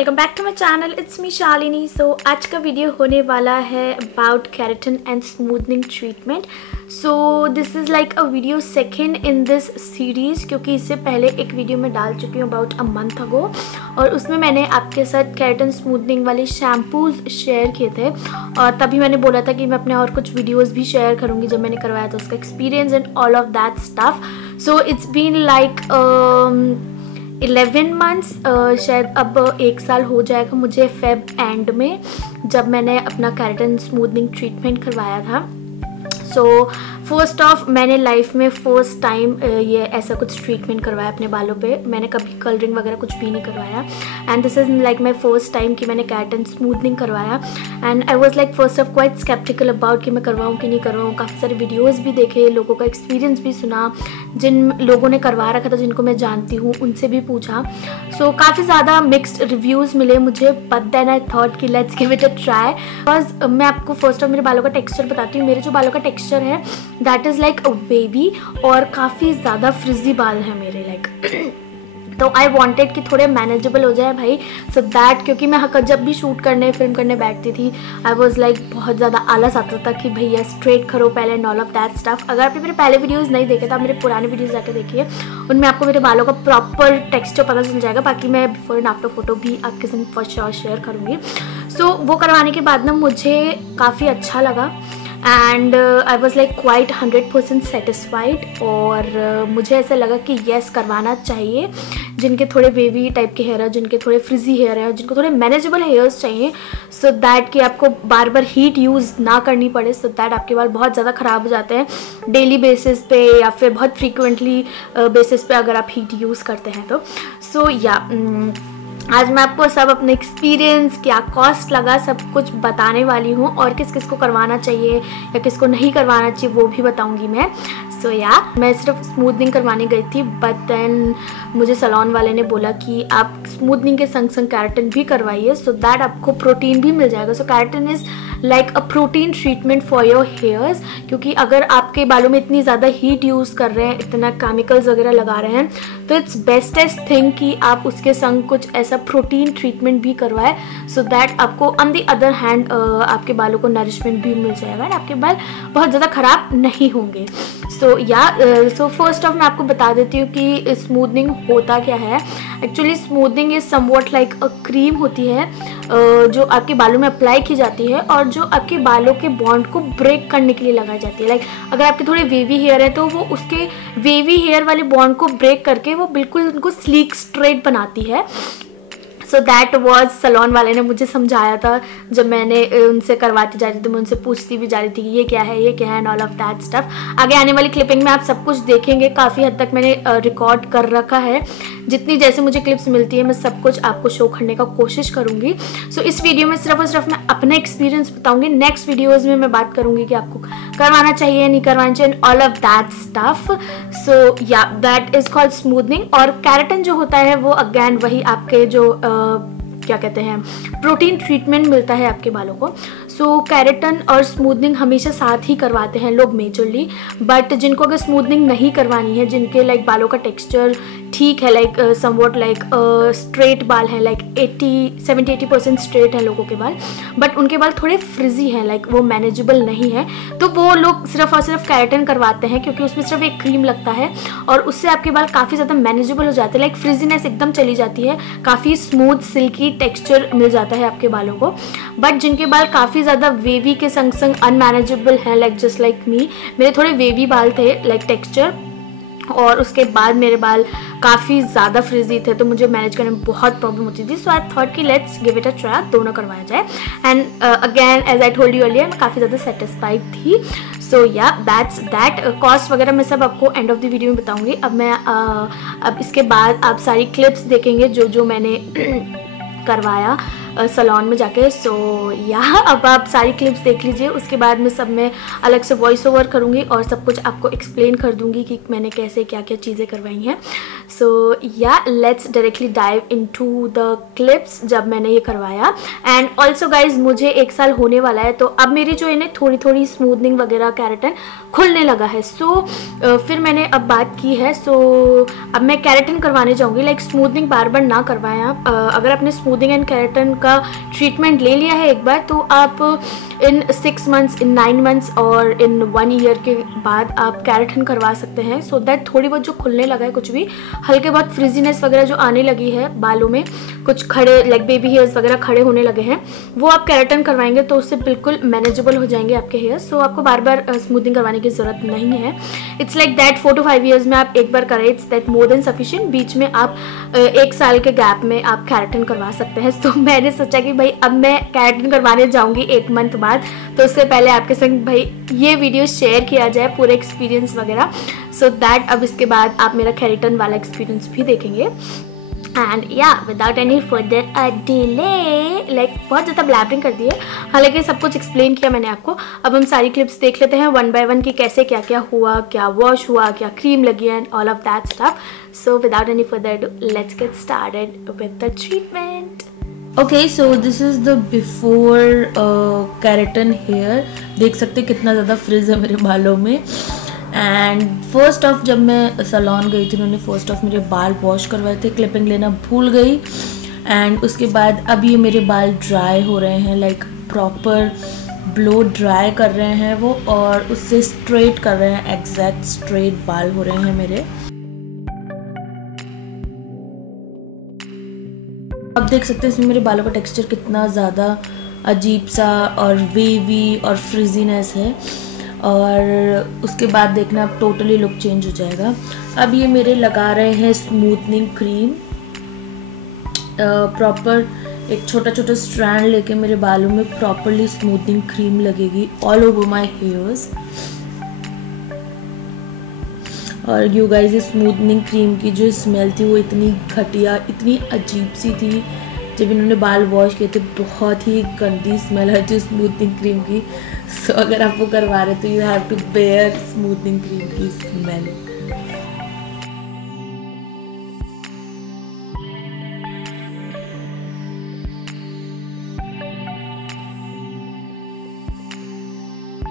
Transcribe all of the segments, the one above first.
Welcome back to my channel, it's me Shalini. So आज का video होने वाला है about keratin and smoothening treatment. So this is like a video second in this series, क्योंकि इससे पहले एक वीडियो मैं डाल चुकी हूँ अबाउट अ मंथ अगो, और उसमें मैंने आपके साथ केराटिन स्मूथनिंग वाले शैम्पूज़ शेयर किए थे। और तभी मैंने बोला था कि मैं अपने और कुछ वीडियोज़ भी शेयर करूँगी जब मैंने करवाया था उसका experience and all of that stuff. So it's been like 11 months, शायद अब 1 साल हो जाएगा मुझे फेब एंड में, जब मैंने अपना केराटिन स्मूथनिंग ट्रीटमेंट करवाया था। सो फर्स्ट ऑफ मैंने लाइफ में फर्स्ट टाइम ये ऐसा कुछ ट्रीटमेंट करवाया अपने बालों पे। मैंने कभी कलरिंग वगैरह कुछ भी नहीं करवाया, and this is like my first time कि मैंने केराटिन स्मूथनिंग करवाया। And I was like first of quite sceptical about कि मैं करवाऊँ कि नहीं करवाऊँ। काफ़ी सारे वीडियोज़ भी देखे, लोगों का एक्सपीरियंस भी सुना, जिन लोगों ने करवा रखा था जिनको मैं जानती हूँ उनसे भी पूछा। सो काफ़ी ज़्यादा मिक्स्ड रिव्यूज़ मिले मुझे, बट देन आई थॉट कि let's give it a try. Because मैं आपको फर्स्ट ऑफ मेरे बालों का टेक्सचर बताती हूँ। मेरे जो बालों का टेक्सचर है that is like a wavy, और काफ़ी ज़्यादा फ्रिजी बाल हैं मेरे लाइक। तो आई वॉन्टेड कि थोड़े मैनेजेबल हो जाए भाई, सो दैट, क्योंकि मैं जब भी शूट करने फिल्म करने बैठती थी आई वॉज लाइक बहुत ज़्यादा आलस आता था कि भैया स्ट्रेट करो पहले and all of that stuff. अगर आपने मेरे पहले वीडियोज़ नहीं देखे तो आप मेरे पुराने वीडियोज़ जाकर देखिए, उनमें आपको मेरे बालों का प्रॉपर टेक्सचर पता चल जाएगा। बाकी मैं बिफोर एंड आफ्टर फोटो भी आपके साथ फर्स्ट श्योर शेयर करूँगी। सो वो करवाने के बाद ना मुझे काफ़ी अच्छा लगा, and I was like quite 100% satisfied. और मुझे ऐसा लगा कि येस करवाना चाहिए। जिनके थोड़े वेवी टाइप के हेयर है, जिनके थोड़े फ्रिजी हेयर है, जिनको थोड़े मैनेजेबल हेयर्स चाहिए, सो दैट कि आपको बार बार हीट यूज़ ना करनी पड़े, सो दैट आपके बाल बहुत ज़्यादा ख़राब हो जाते हैं डेली बेसिस पे या फिर बहुत फ्रीक्वेंटली बेसिस पे अगर आप हीट यूज़ करते हैं तो। सो या आज मैं आपको सब अपने एक्सपीरियंस, क्या कॉस्ट लगा, सब कुछ बताने वाली हूँ, और किस किस को करवाना चाहिए या किसको नहीं करवाना चाहिए वो भी बताऊँगी मैं। सो मैं सिर्फ स्मूथनिंग करवाने गई थी, बट देन मुझे सैलून वाले ने बोला कि आप स्मूथनिंग के संग संग केराटिन भी करवाइए, सो दैट आपको प्रोटीन भी मिल जाएगा। So keratin is like a protein treatment for your hairs, क्योंकि अगर आपके बालों में इतनी ज़्यादा हीट यूज़ कर रहे हैं, इतना केमिकल्स वगैरह लगा रहे हैं, तो इट्स बेस्टेस्ट थिंग कि आप उसके संग कुछ ऐसा प्रोटीन ट्रीटमेंट भी करवाएं, सो दैट आपको ऑन दी अदर हैंड आपके बालों को नरिशमेंट भी मिल जाएगा और आपके बाल बहुत ज़्यादा ख़राब नहीं होंगे। सो फर्स्ट ऑफ मैं आपको बता देती हूँ कि स्मूथनिंग होता क्या है। Actually smoothening is somewhat like a cream होती है जो आपके बालों में अप्लाई की जाती है, और जो आपके बालों के बॉन्ड को ब्रेक करने के लिए लगाई जाती है। लाइक अगर आपके थोड़े वेवी हेयर है तो वो उसके वेवी हेयर वाले बॉन्ड को ब्रेक करके वो बिल्कुल उनको स्लीक स्ट्रेट बनाती है। सो दैट वॉज सैलून वाले ने मुझे समझाया था। जब मैंने उनसे करवाती जा रही थी तो मैं उनसे पूछती भी जा रही थी कि ये क्या है, ये क्या है, and all of that stuff. आगे आने वाली क्लिपिंग में आप सब कुछ देखेंगे। काफ़ी हद तक मैंने रिकॉर्ड कर रखा है, जितनी जैसे मुझे क्लिप्स मिलती है मैं सब कुछ आपको शो करने का कोशिश करूँगी। सो इस वीडियो में सिर्फ और सिर्फ मैं अपने एक्सपीरियंस बताऊँगी। नेक्स्ट वीडियोज़ में मैं बात करूँगी कि आपको करवाना चाहिए नहीं करवाना चाहिए, ऑल ऑफ दैट स्टफ। सो या दैट इज़ कॉल्ड स्मूथनिंग। और केराटिन जो होता है वो अगैन वही आपके जो क्या कहते हैं प्रोटीन ट्रीटमेंट मिलता है आपके बालों को। सो केराटिन और स्मूथनिंग हमेशा साथ ही करवाते हैं लोग मेजरली, बट जिनको अगर स्मूथनिंग नहीं करवानी है, जिनके लाइक बालों का टेक्सचर ठीक है, लाइक समवॉट लाइक स्ट्रेट बाल है, लाइक 70-80% स्ट्रेट है लोगों के बाल, बट उनके बाल थोड़े फ्रिजी हैं, लाइक वो मैनेजेबल नहीं है, तो वो लोग सिर्फ और सिर्फ केराटिन करवाते हैं, क्योंकि उसमें सिर्फ एक क्रीम लगता है और उससे आपके बाल काफ़ी ज़्यादा मैनेजेबल हो जाते हैं। लाइक फ्रिजीनेस एकदम चली जाती है, काफ़ी स्मूथ सिल्की टेक्सचर मिल जाता है आपके बालों को। बट जिनके बाल काफ़ी ज़्यादा वेवी के संग संग अनमैनेजेबल हैं, लाइक जस्ट लाइक मी, मेरे थोड़े वेवी बाल थे लाइक टेक्सचर, और उसके बाद मेरे बाल काफ़ी ज़्यादा फ्रिजी थे, तो मुझे मैनेज करने में बहुत प्रॉब्लम होती थी। सो आई थॉट कि let's give it a try, दोनों करवाया जाए। And again as I told you earlier, मैं काफ़ी ज़्यादा सेटिस्फाइड थी। सो या दैट्स दैट। कॉस्ट वगैरह मैं सब आपको एंड ऑफ द वीडियो में बताऊँगी। अब इसके बाद आप सारी क्लिप्स देखेंगे जो मैंने करवाया। सैलून में जाके। सो यहाँ अब आप सारी क्लिप्स देख लीजिए, उसके बाद मैं सब में अलग से वॉइस ओवर करूँगी और सब कुछ आपको एक्सप्लेन कर दूँगी कि मैंने कैसे क्या क्या चीज़ें करवाई हैं। सो या let's directly dive into the clips जब मैंने ये करवाया। एंड ऑल्सो गाइज मुझे 1 साल होने वाला है, तो अब मेरी जो है थोड़ी थोड़ी स्मूदनिंग वगैरह केराटिन खुलने लगा है। सो फिर मैंने अब बात की है, सो अब मैं केराटिन करवाने जाऊँगी। लाइक स्मूदनिंग बार बार ना करवाएं आप। अगर आपने स्मूदनिंग एंड केराटिन का ट्रीटमेंट ले लिया है एक बार, तो आप इन 6 मंथ्स, इन 9 मंथ्स और इन 1 ईयर के बाद आप केराटिन करवा सकते हैं। सो दैट थोड़ी बहुत जो खुलने लगा है, कुछ भी हल्के बहुत फ्रिजीनेस वगैरह जो आने लगी है बालों में, कुछ खड़े लाइक बेबी हेयर्स वगैरह खड़े होने लगे हैं, वो आप केराटिन करवाएंगे तो उससे बिल्कुल मैनेजेबल हो जाएंगे आपके हेयर्स। सो आपको बार बार स्मूथिंग करवाने की ज़रूरत नहीं है। It's like that 4 to 5 years में आप एक बार करें, it's that more than sufficient. बीच में आप 1 साल के गैप में आप केराटिन करवा सकते हैं। तो मैंने सोचा कि भाई अब मैं केराटिन करवाने जाऊँगी 1 मंथ बाद, तो उससे पहले आपके संग भाई ये वीडियो शेयर किया जाए, पूरे एक्सपीरियंस वगैरह, सो दैट अब इसके बाद आप मेरा केराटिन वाला एक्सपीरियंस भी देखेंगे। एंड या without any further delay, like बहुत ज़्यादा ब्लैबरिंग कर दी है, हालांकि सब कुछ एक्सप्लेन किया मैंने आपको। अब हम सारी क्लिप्स देख लेते हैं 1 by 1 कि कैसे क्या क्या हुआ, क्या वॉश हुआ, क्या क्रीम लगी and all of that stuff. So without any further do let's get started with the treatment. Okay, so this is the before keratin hair. देख सकते कितना ज़्यादा फ्रिज है मेरे बालों में। एंड फर्स्ट ऑफ जब मैं सैलून गई थी, उन्होंने फर्स्ट ऑफ मेरे बाल वॉश करवाए थे, क्लिपिंग लेना भूल गई। एंड उसके बाद अब ये मेरे बाल ड्राई हो रहे हैं, लाइक प्रॉपर ब्लो ड्राई कर रहे हैं वो, और उससे स्ट्रेट कर रहे हैं, एग्जैक्ट स्ट्रेट बाल हो रहे हैं मेरे। अब देख सकते हैं इसमें मेरे बालों का टेक्सचर कितना ज़्यादा अजीब सा और वेवी और फ्रिजीनेस है। और उसके बाद देखना अब टोटली लुक चेंज हो जाएगा। अब ये मेरे लगा रहे हैं स्मूथनिंग क्रीम। प्रॉपर एक छोटा छोटा स्ट्रैंड लेके मेरे बालों में प्रॉपरली स्मूथनिंग क्रीम लगेगी ऑल ओवर माय हेयर्स। और यू गाइस, इस स्मूथनिंग क्रीम की जो स्मेल थी वो इतनी घटिया, इतनी अजीब सी थी। जब इन्होंने बाल वॉश किए थे बहुत ही गंदी स्मेल है थी स्मूथनिंग क्रीम की। सो अगर आप वो करवा रहे तो you have to bear smoothening cream की स्मेल।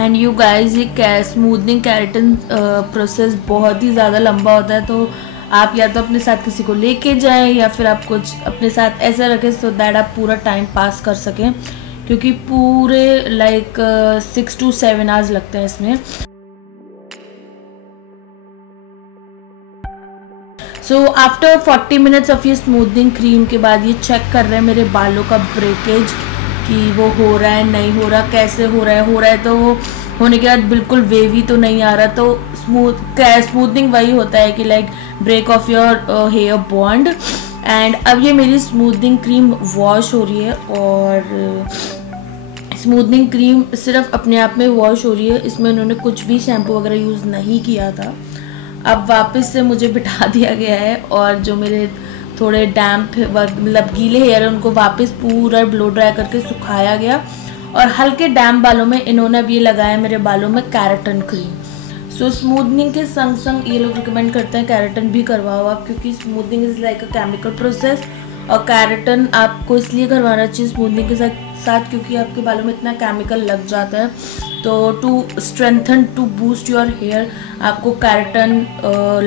एंड यू गाइज, ये स्मूथनिंग केराटिन प्रोसेस बहुत ही ज़्यादा लंबा होता है, तो आप या तो अपने साथ किसी को लेके जाएं या फिर आप कुछ अपने साथ ऐसा रखें सो दैट आप पूरा टाइम पास कर सकें, क्योंकि पूरे लाइक 6 to 7 आवर्स लगते हैं इसमें। सो आफ्टर 40 मिनट्स ऑफ ये स्मूथनिंग क्रीम के बाद ये चेक कर रहे हैं मेरे बालों का ब्रेकेज कि वो हो रहा है नहीं हो रहा, कैसे हो रहा है तो वो होने के बाद बिल्कुल वेवी तो नहीं आ रहा। तो स्मूथनिंग वही होता है कि like break off your hair bond. And अब ये मेरी स्मूथनिंग क्रीम वॉश हो रही है, और स्मूथनिंग क्रीम सिर्फ अपने आप में वॉश हो रही है, इसमें उन्होंने कुछ भी शैम्पू वगैरह यूज़ नहीं किया था। अब वापस से मुझे बिठा दिया गया है, और जो मेरे थोड़े डैम्प मतलब गीले हेयर है उनको वापस पूरा ब्लो ड्राई करके सुखाया गया, और हल्के डैम्प बालों में इन्होंने अब ये लगाया मेरे बालों में केराटिन क्रीम। सो स्मूथनिंग के संग संग ये लोग रिकमेंड करते हैं केराटिन भी करवाओ आप, क्योंकि smoothening is like a chemical process, और केराटिन आपको इसलिए करवाना चाहिए स्मूथनिंग के साथ क्योंकि आपके बालों में इतना केमिकल लग जाता है। तो to strengthen, to boost your hair, आपको keratin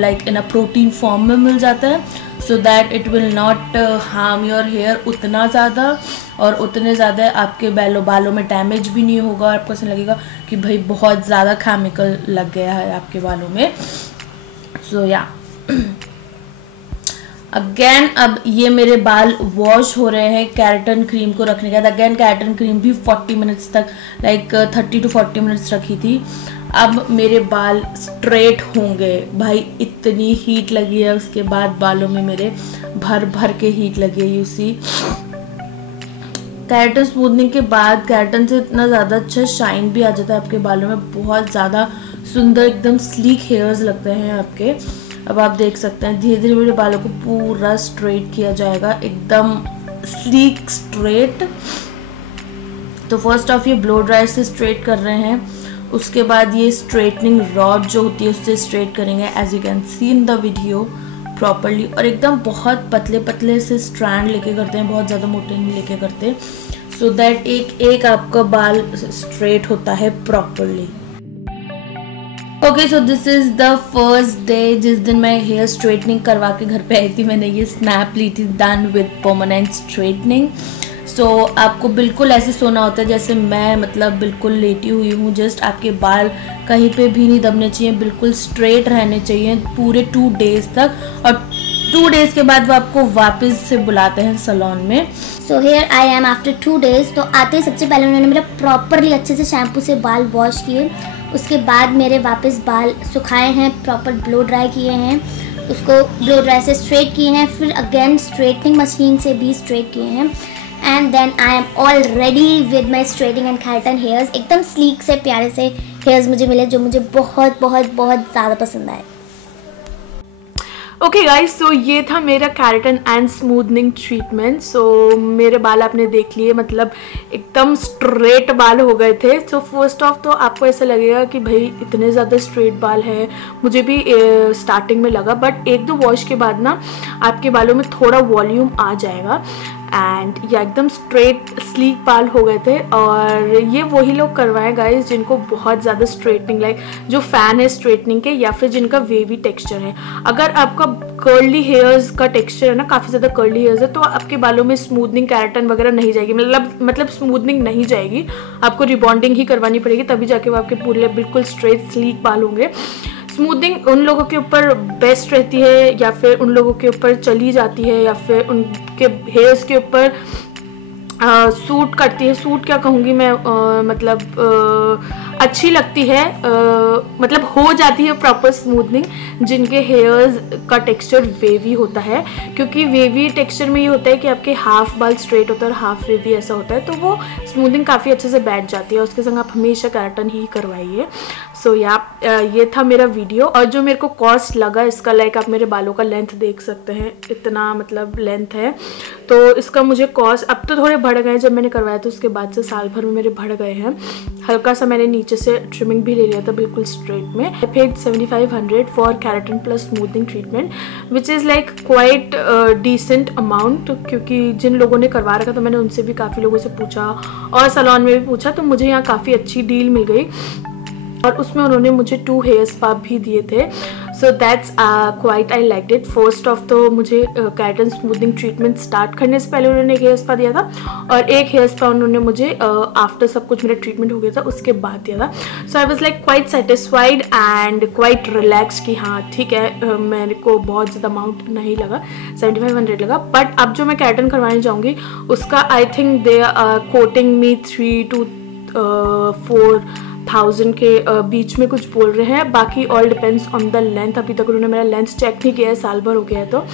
like in a protein form में मिल जाता है, so that it will not harm your hair उतना ज़्यादा, और उतने ज़्यादा आपके बालों में डैमेज भी नहीं होगा, और आपको ऐसा लगेगा कि भाई बहुत ज़्यादा केमिकल लग गया है आपके बालों में। सो या अगेन अब ये मेरे बाल वॉश हो रहे हैं केराटिन क्रीम को रखने के बाद। अगेन केराटिन क्रीम भी 40 मिनट्स तक, लाइक 30 to 40 मिनट्स रखी थी। अब मेरे बाल स्ट्रेट होंगे, भाई इतनी हीट लगी है उसके बाद बालों में मेरे भर भर के हीट लगी है। यू सी, केराटिन स्मूथनिंग के बाद केराटिन से इतना ज़्यादा अच्छा शाइन भी आ जाता है आपके बालों में, बहुत ज़्यादा सुंदर एकदम स्लीक हेयर्स लगते हैं आपके। अब आप देख सकते हैं धीरे धीरे मेरे बालों को पूरा स्ट्रेट किया जाएगा, एकदम स्लीक स्ट्रेट। तो फर्स्ट ऑफ ये ब्लो ड्रायर से स्ट्रेट कर रहे हैं, उसके बाद ये स्ट्रेटनिंग रॉड जो होती है उससे स्ट्रेट करेंगे, as you can see in the video properly. और एकदम बहुत पतले पतले से स्ट्रैंड लेके करते हैं, बहुत ज़्यादा मोटे नहीं लेके करते, सो दैट एक आपका बाल स्ट्रेट होता है properly. Okay, so this is the first day जिस दिन मैं हेयर स्ट्रेटनिंग करवा के घर पे आई थी। मैंने ये स्नैप ली थी, डन विद परमानेंट स्ट्रेटनिंग। सो आपको बिल्कुल ऐसे सोना होता है जैसे मैं मतलब बिल्कुल लेटी हुई हूँ। जस्ट आपके बाल कहीं पे भी नहीं दबने चाहिए, बिल्कुल स्ट्रेट रहने चाहिए पूरे 2 डेज़ तक। और 2 डेज़ के बाद वो आपको वापस से बुलाते हैं सैलून में। So here I am after 2 days. तो आते ही सबसे पहले उन्होंने मेरा प्रॉपरली अच्छे से शैम्पू से बाल वॉश किए, उसके बाद मेरे वापस बाल सुखाए हैं, प्रॉपर ब्लो ड्राई किए हैं, उसको ब्लो ड्राई से स्ट्रेट किए हैं, फिर अगेन स्ट्रेटनिंग मशीन से भी स्ट्रेट किए हैं। And then I am all ready with my straightening and keratin hairs. एकदम स्लीक से प्यारे से हेयर्स मुझे मिले जो मुझे बहुत बहुत बहुत ज़्यादा पसंद आए। ओके गाइस, सो ये था मेरा केराटिन एंड स्मूथनिंग ट्रीटमेंट। सो मेरे बाल आपने देख लिए, मतलब एकदम स्ट्रेट बाल हो गए थे। सो फर्स्ट ऑफ तो आपको ऐसा लगेगा कि भाई इतने ज़्यादा स्ट्रेट बाल हैं, मुझे भी स्टार्टिंग में लगा, बट 1-2 वॉश के बाद ना आपके बालों में थोड़ा वॉल्यूम आ जाएगा एंड या एकदम स्ट्रेट स्लीक बाल हो गए थे। और ये वही लोग करवाएं गाइस जिनको बहुत ज़्यादा स्ट्रेटनिंग, लाइक जो फ़ैन है स्ट्रेटनिंग के, या फिर जिनका वेवी टेक्सचर है। अगर आपका कर्ली हेयर्स का टेक्सचर है ना, काफ़ी ज़्यादा कर्ली हेयर्स है, तो आपके बालों में स्मूथनिंग केराटिन वगैरह नहीं जाएगी, मतलब स्मूथनिंग नहीं जाएगी, आपको रिबॉन्डिंग ही करवानी पड़ेगी, तभी जाके वो आपके पूरे बिल्कुल स्ट्रेट स्लीक बाल होंगे। स्मूथिंग उन लोगों के ऊपर बेस्ट रहती है, या फिर उन लोगों के ऊपर चली जाती है, या फिर उनके हेयर्स के ऊपर सूट करती है। सूट क्या कहूँगी मैं, अच्छी लगती है, मतलब हो जाती है प्रॉपर स्मूथनिंग जिनके हेयर्स का टेक्सचर वेवी होता है। क्योंकि वेवी टेक्सचर में ये होता है कि आपके हाफ बाल स्ट्रेट होता है और हाफ वेवी ऐसा होता है, तो वो स्मूथनिंग काफ़ी अच्छे से बैठ जाती है। उसके संग आप हमेशा केराटिन ही करवाइए। सो ये था मेरा वीडियो। और जो मेरे को कॉस्ट लगा इसका, लाइक आप मेरे बालों का लेंथ देख सकते हैं, इतना मतलब लेंथ है, तो इसका मुझे कॉस्ट अब तो थोड़े बढ़ गए, जब मैंने करवाया था उसके बाद से साल भर में मेरे बढ़ गए हैं। हल्का सा मैंने नीचे से ट्रिमिंग भी ले लिया था बिल्कुल स्ट्रेट में। I paid 7500 for keratin plus smoothening treatment, which is like quite decent amount. क्योंकि जिन लोगों ने करवा रखा था मैंने उनसे भी काफ़ी लोगों से पूछा और सैलून में भी पूछा, तो मुझे यहाँ काफ़ी अच्छी डील मिल गई। और उसमें उन्होंने मुझे 2 हेयर स्पा भी दिए थे। So that's quite I like it. First of तो मुझे केराटिन स्मूथनिंग ट्रीटमेंट स्टार्ट करने से पहले उन्होंने एक हेयर स्पा दिया था, और एक हेयर स्पा उन्होंने मुझे आफ्टर सब कुछ मेरा ट्रीटमेंट हो गया था उसके बाद दिया था। So I was like quite satisfied and quite relax कि हाँ ठीक है, मेरे को बहुत ज़्यादा अमाउंट नहीं लगा, 7500 लगा। बट अब जो मैं केराटिन करवाने जाऊँगी उसका I think they are quoting me 3 to 4,000 के बीच में कुछ बोल रहे हैं। बाकी all depends on the length. अभी तक उन्होंने मेरा लेंथ चेक नहीं किया है, साल भर हो गया है तो।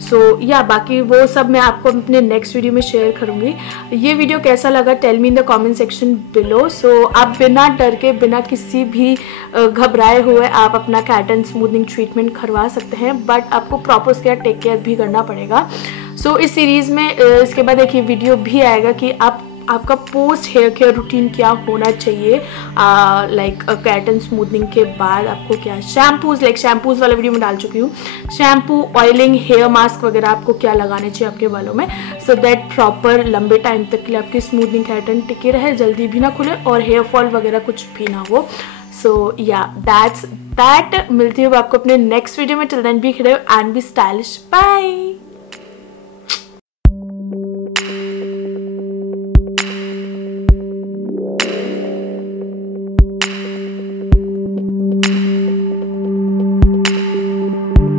सो या बाकी वो सब मैं आपको अपने नेक्स्ट वीडियो में शेयर करूँगी। ये वीडियो कैसा लगा tell me in the comment section below. So आप बिना डर के, बिना किसी भी घबराए हुए आप अपना केराटिन स्मूथनिंग ट्रीटमेंट करवा सकते हैं, बट आपको प्रॉपर उसका टेक केयर भी करना पड़ेगा। सो इस सीरीज़ में इसके बाद एक ये वीडियो भी आएगा कि आपका पोस्ट हेयर केयर रूटीन क्या होना चाहिए, लाइक केराटिन स्मूथनिंग के बाद आपको क्या शैम्पूज, लाइक शैम्पूज वाला वीडियो मैं डाल चुकी हूँ। शैम्पू, ऑयलिंग, हेयर मास्क वगैरह आपको क्या लगाने चाहिए आपके बालों में, सो दैट प्रॉपर लंबे टाइम तक के लिए आपकी स्मूथनिंग केराटिन टिके रहे, जल्दी भी ना खुले और हेयर फॉल वगैरह कुछ भी ना हो। सो या दैट्स दैट। मिलती हूँ आपको अपने नेक्स्ट वीडियो में। Till then be creative and be stylish. Bye.